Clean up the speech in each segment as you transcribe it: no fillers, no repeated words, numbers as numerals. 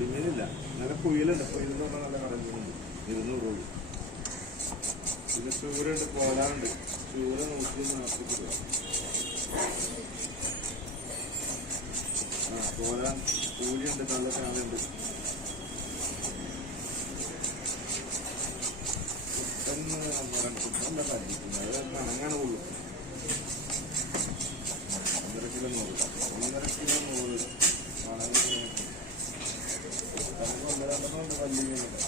കിളിമീനില്ല. നല്ല കുയിലുണ്ട്. കുയിലെന്ന് പറഞ്ഞാൽ നല്ല കടലുണ്ട്. 200 രൂപ. പിന്നെ ചൂരുണ്ട്, പോലാറുണ്ട്. ചൂര 140 രൂപ. പോലാൻ കൂലിയുണ്ട്, നല്ല ചാലുണ്ട്. കുട്ടൻ്റെ കഴിക്കുന്നത് അത് അനങ്ങാണ് ഉള്ളൂ. 1.5 കിലോ 100. 1.5 കിലോ 100. വലിയ മീനുണ്ട്.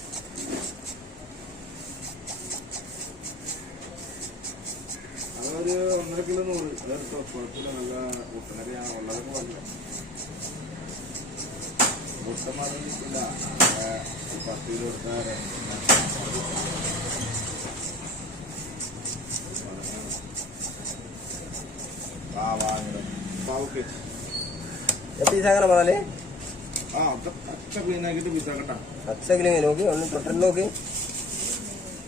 അതൊരു 1.5 കിലോ 100. അതെടുത്തോ, കുഴപ്പമില്ല. നല്ല കുട്ടനൊക്കെ ഞാൻ ഉള്ളതൊക്കെ പറഞ്ഞു. കുട്ടന്മാരും കിട്ടില്ല. 10 കിലോ എടുത്താൽ पीस आएगा ना बनाले अच्छा क्लीन आएगी तो पीस आएगा अच्छा क्लीन होगी और टोटल होगी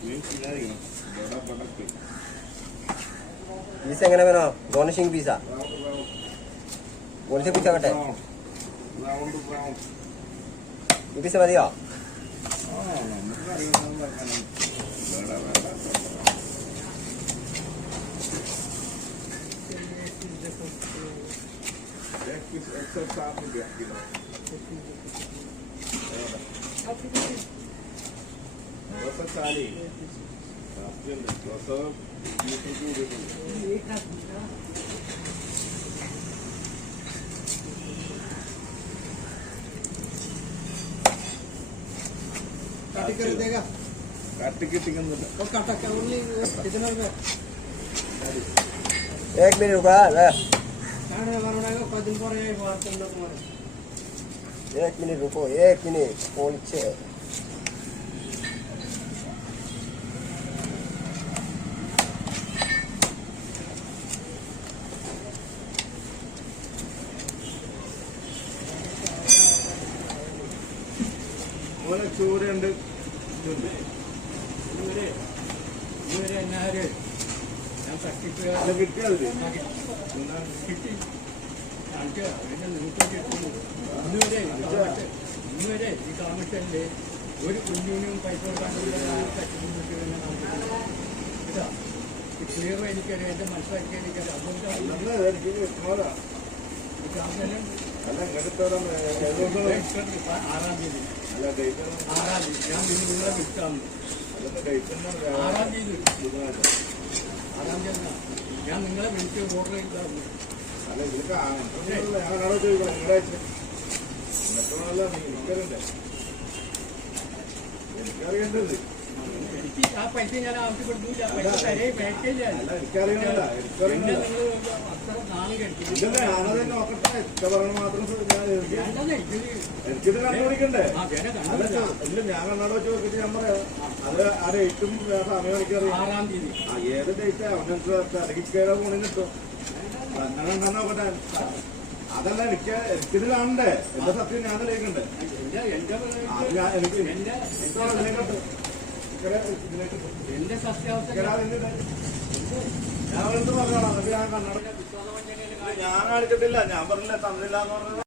क्लीन क्लीन आएगी ना बड़ा बड़ा क्लीन पीस आएगा ना मेरा गार्निशिंग पीसा कौन से पीसा कटे राउंड राउंड ये पीस बढ़िया बड़ा बड़ा एक साथ में बैठ गया बस चाली काटी कर देगा काट के टिकन दे और काटा क्या ओनली कितना में 1 मिनट रुका खाने वाला को 5 दिन पर ये बात करना तुम्हारे 1 मिनट रुको 1 मिनट कौन से ഓനെ ചൂരയുണ്ട് കിട്ടിയാൽ ഇന്നുവരെ ഈ താമസല്ലേ ഒരു കുഞ്ഞിനും പൈസ കൊടുക്കാനുള്ള ഇതാ ക്ലിയർ എനിക്കറിയാം എന്റെ മനസ്സിലാക്കി എനിക്കറിയാം അതുകൊണ്ടാണ് 6ാം തീയതി ഞാൻ നിങ്ങളെ വിട്ടാണ് 6ാം തീയതി ഞാൻ നിങ്ങളെ വിളിച്ച് ഓർഡർ ചെയ്തായിരുന്നു എനിക്കറിയേണ്ടത് എനിക്ക് ആ പൈസ ഞാൻ ആവശ്യപ്പെടുന്നില്ല പൈസ തരേ പേക്കില്ല എനിക്കറിയണല്ല നിങ്ങൾ അത്ര നാളെ കഴിക്കും ഞാനത് നോക്കട്ടെ പറഞ്ഞ മാത്രം എനിക്കിത് കണ്ടുപിടിക്കണ്ടേ ഇല്ല ഞാൻ കണ്ണാട് വെച്ച് നോക്കിട്ട് ഞാൻ പറയാം അത് ആ ഡേറ്റും സമയം എനിക്കറിയാം 6ാം തീയതി ഏത് ഡേറ്റ് അവനെനിക്ക് അരക്കിക്കേടെ ഫോണിൽ കിട്ടും അങ്ങനെ കണ്ടാ നോക്കട്ടെ അതല്ല എനിക്കിത് കാണണ്ടേ എന്റെ സത്യം ഞാൻ തെളിയിക്കണ്ടേ എന്റെ സത്യാവസ്ഥ ഞാൻ പറഞ്ഞോളാം ഞാൻ കണ്ണട ഞാൻ കാണിച്ചിട്ടില്ല ഞാൻ പറഞ്ഞില്ല തന്നില്ല എന്ന് പറഞ്ഞത്